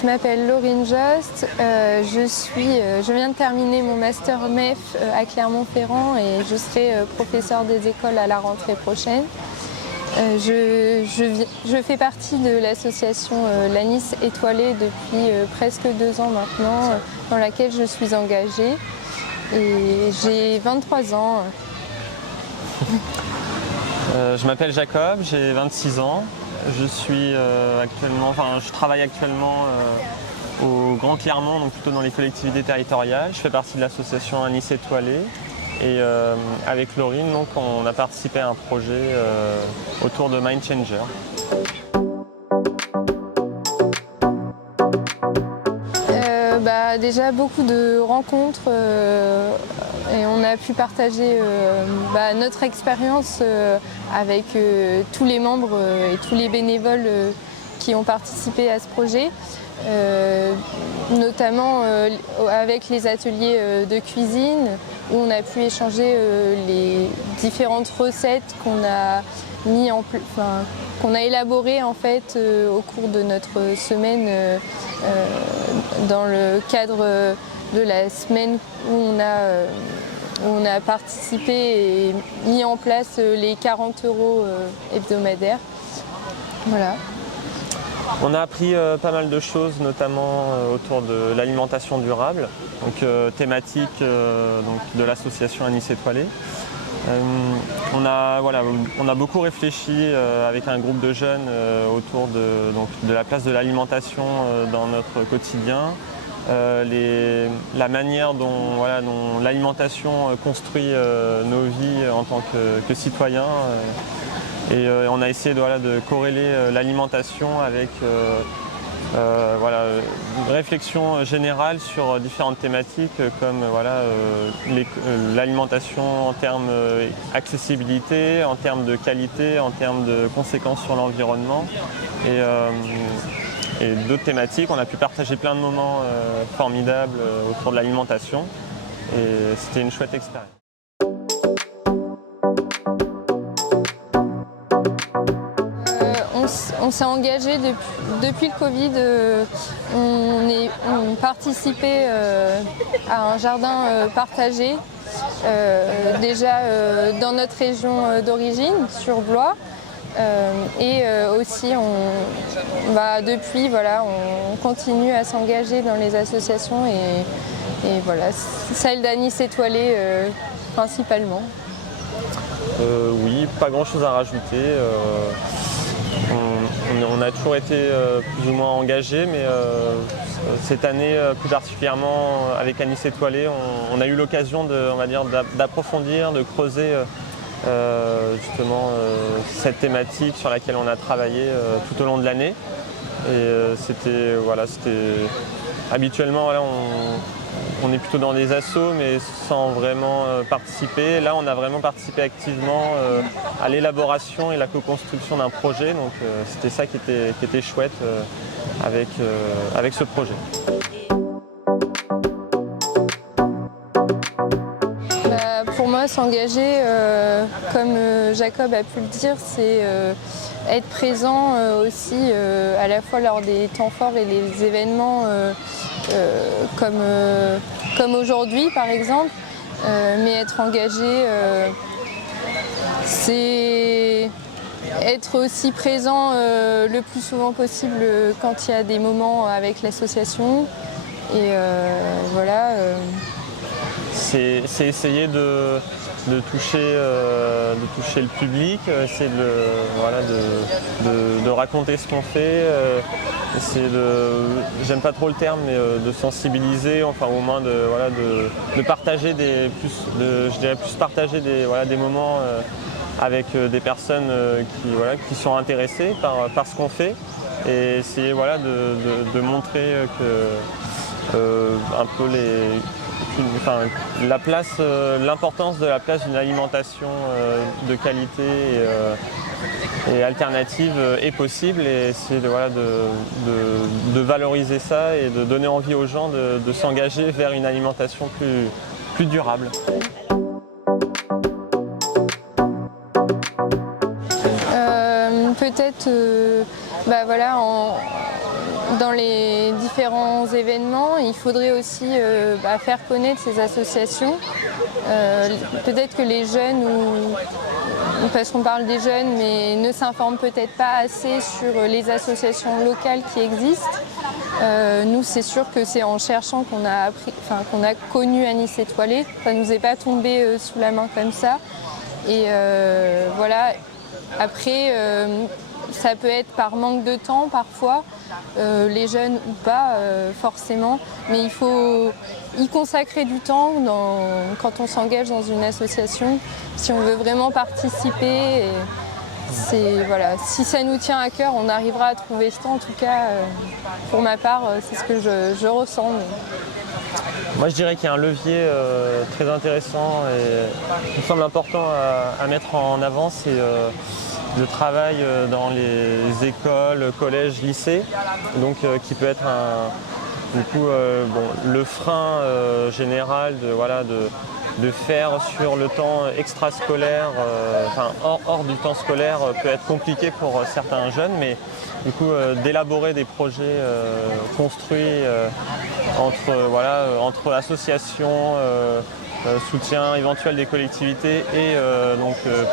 Je m'appelle Laurine Jost, je viens de terminer mon master MEF à Clermont-Ferrand et je serai professeure des écoles à la rentrée prochaine. Je fais partie de l'association L'Anis Étoilé depuis presque 2 ans maintenant, dans laquelle je suis engagée et j'ai 23 ans. Je m'appelle Jacob, j'ai 26 ans. Je travaille actuellement au Grand Clermont, donc plutôt dans les collectivités territoriales. Je fais partie de l'association Anis Étoilé et avec Laurine, donc, on a participé à un projet autour de Mind Changer. Déjà beaucoup de rencontres et on a pu partager notre expérience avec tous les membres et tous les bénévoles qui ont participé à ce projet, notamment avec les ateliers de cuisine où on a pu échanger les différentes recettes qu'on a élaborées en fait au cours de notre semaine dans le cadre de la semaine où on a participé et mis en place les 40 € hebdomadaires. Voilà. On a appris pas mal de choses, notamment autour de l'alimentation durable, donc thématique de l'association Anis Étoilé. On a beaucoup réfléchi avec un groupe de jeunes autour de la place de l'alimentation dans notre quotidien, la manière dont l'alimentation construit nos vies en tant que citoyens. On a essayé de corréler l'alimentation avec une réflexion générale sur différentes thématiques comme l'alimentation en termes d'accessibilité, en termes de qualité, en termes de conséquences sur l'environnement et d'autres thématiques. On a pu partager plein de moments formidables autour de l'alimentation et c'était une chouette expérience. On s'est engagé depuis le Covid, on participait à un jardin partagé, déjà dans notre région d'origine, sur Blois, et aussi depuis on continue à s'engager dans les associations et voilà, celle d'Anis Étoilé principalement. Oui, pas grand chose à rajouter. On a toujours été plus ou moins engagés, mais cette année, plus particulièrement avec Anis Étoilé, on a eu l'occasion d'approfondir, de creuser cette thématique sur laquelle on a travaillé tout au long de l'année. Et habituellement, on est plutôt dans des assos, mais sans vraiment participer. Là, on a vraiment participé activement à l'élaboration et la co-construction d'un projet. Donc, c'était ça qui était chouette avec ce projet. Pour moi, s'engager, comme Jacob a pu le dire, c'est être présent aussi à la fois lors des temps forts et les événements comme aujourd'hui par exemple, mais être engagé, c'est être aussi présent le plus souvent possible quand il y a des moments avec l'association et C'est essayer de toucher le public, essayer de raconter ce qu'on fait, essayer j'aime pas trop le terme, mais de sensibiliser, enfin au moins de partager partager des moments avec des personnes qui sont intéressées par ce qu'on fait et essayer de montrer que un peu l'importance de la place d'une alimentation de qualité et alternative est possible et essayer de valoriser ça et de donner envie aux gens de s'engager vers une alimentation plus durable. Peut-être dans les différents événements, il faudrait aussi faire connaître ces associations. Peut-être que les jeunes, parce qu'on parle des jeunes, mais ne s'informent peut-être pas assez sur les associations locales qui existent. Nous, c'est sûr que c'est en cherchant qu'on a connu Anis Étoilé. Ça ne nous est pas tombé sous la main comme ça. Et voilà. Après, ça peut être par manque de temps parfois, les jeunes ou pas forcément, mais il faut y consacrer du temps quand on s'engage dans une association, si on veut vraiment participer. Voilà. Si ça nous tient à cœur, on arrivera à trouver ce temps. En tout cas, pour ma part, c'est ce que je ressens. Moi, je dirais qu'il y a un levier très intéressant et qui me semble important à mettre en avant, c'est le travail dans les écoles, collèges, lycées, donc qui peut être le frein général de faire sur le temps extrascolaire, hors du temps scolaire, peut être compliqué pour certains jeunes, mais du coup d'élaborer des projets construits entre associations, soutien éventuel des collectivités et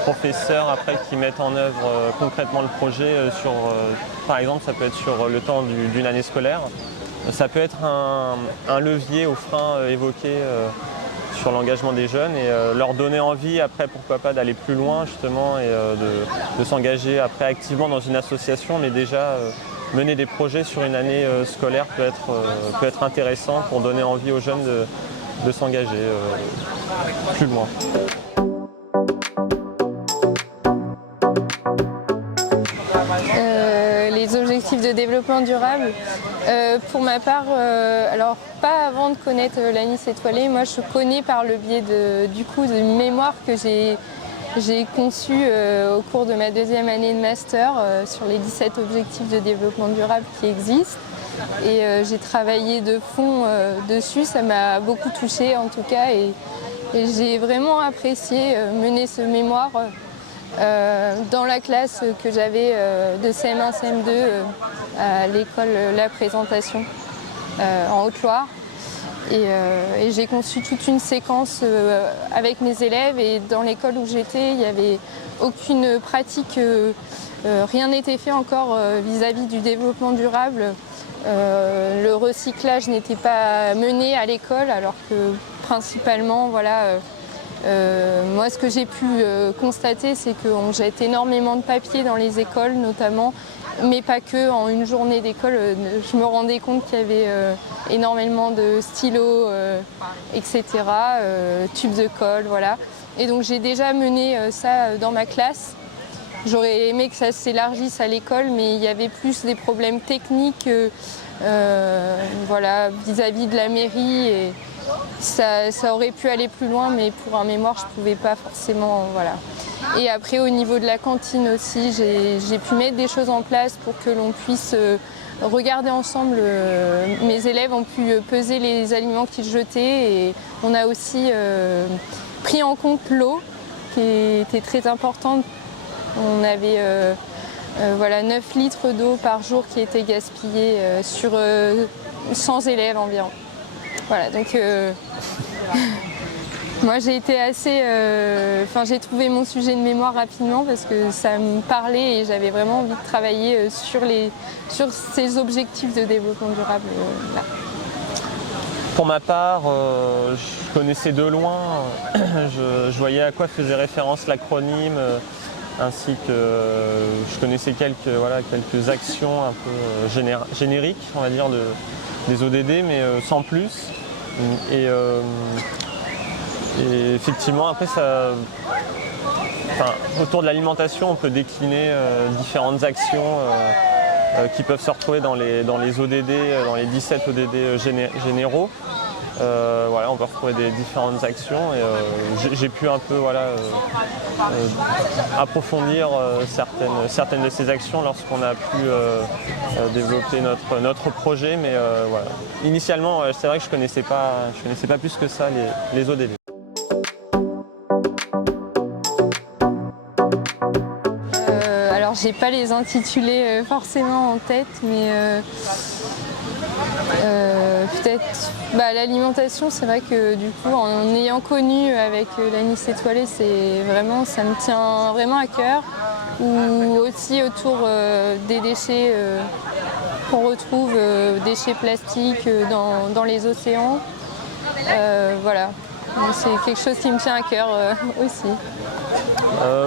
professeurs après qui mettent en œuvre concrètement le projet par exemple ça peut être sur le temps d'une année scolaire. Ça peut être un levier au frein évoqué sur l'engagement des jeunes et leur donner envie après pourquoi pas d'aller plus loin justement et de s'engager après activement dans une association, mais déjà mener des projets sur une année scolaire peut être intéressant pour donner envie aux jeunes de s'engager plus loin. Les objectifs de développement durable, pour ma part, alors pas avant de connaître l'Anis Étoilé, moi je connais par le biais d'une mémoire que j'ai conçue au cours de ma deuxième année de master sur les 17 objectifs de développement durable qui existent. Et j'ai travaillé de fond dessus, ça m'a beaucoup touchée en tout cas et j'ai vraiment apprécié mener ce mémoire dans la classe que j'avais de CM1, CM2 à l'école La Présentation en Haute-Loire. Et j'ai conçu toute une séquence avec mes élèves et dans l'école où j'étais, il n'y avait aucune pratique, rien n'était fait encore vis-à-vis du développement durable. Le recyclage n'était pas mené à l'école alors que principalement, moi ce que j'ai pu constater c'est qu'on jette énormément de papier dans les écoles notamment, mais pas que. En une journée d'école, je me rendais compte qu'il y avait énormément de stylos, etc., tubes de colle, voilà. Et donc j'ai déjà mené ça dans ma classe. J'aurais aimé que ça s'élargisse à l'école, mais il y avait plus des problèmes techniques vis-à-vis de la mairie. Et ça aurait pu aller plus loin, mais pour un mémoire, je ne pouvais pas forcément. Voilà. Et après, au niveau de la cantine aussi, j'ai pu mettre des choses en place pour que l'on puisse regarder ensemble. Mes élèves ont pu peser les aliments qu'ils jetaient et on a aussi pris en compte l'eau, qui était très importante. On avait 9 litres d'eau par jour qui étaient gaspillés sur 100 élèves environ. Voilà, donc moi j'ai été assez... j'ai trouvé mon sujet de mémoire rapidement parce que ça me parlait et j'avais vraiment envie de travailler sur ces objectifs de développement durable. Là. Pour ma part, je connaissais de loin, je voyais à quoi faisait référence l'acronyme. Ainsi que je connaissais quelques actions un peu génériques, on va dire, des ODD, mais sans plus. Et effectivement, après, autour de l'alimentation, on peut décliner différentes actions qui peuvent se retrouver dans les ODD, dans les 17 ODD généraux. On peut retrouver des différentes actions et j'ai pu un peu approfondir certaines de ces actions lorsqu'on a pu développer notre projet, mais initialement c'est vrai que je connaissais pas plus que ça les ODD. j'ai pas les intitulés forcément en tête, mais peut-être l'alimentation. C'est vrai que du coup, en ayant connu avec l'anis étoilé, ça me tient vraiment à cœur. Ou aussi autour des déchets qu'on retrouve, déchets plastiques dans les océans. Voilà, c'est quelque chose qui me tient à cœur aussi.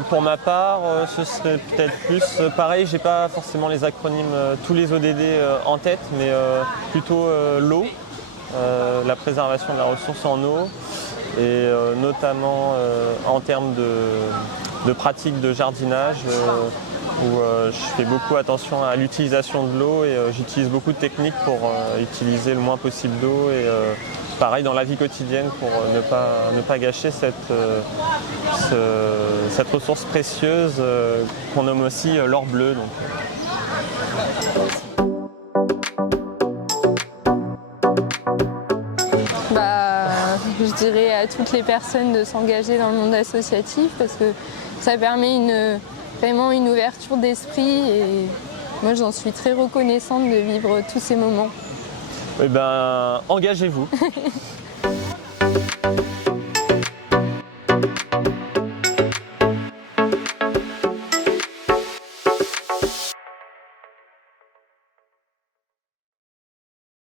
Pour ma part, ce serait peut-être plus pareil, j'ai pas forcément les acronymes, tous les ODD en tête, mais plutôt l'eau, la préservation de la ressource en eau, et notamment en termes de pratiques de jardinage, où je fais beaucoup attention à l'utilisation de l'eau et j'utilise beaucoup de techniques pour utiliser le moins possible d'eau et pareil dans la vie quotidienne pour ne pas gâcher cette ressource précieuse qu'on nomme aussi l'or bleu. Je dirais à toutes les personnes de s'engager dans le monde associatif parce que ça permet vraiment une ouverture d'esprit et moi j'en suis très reconnaissante de vivre tous ces moments. Eh ben, engagez-vous.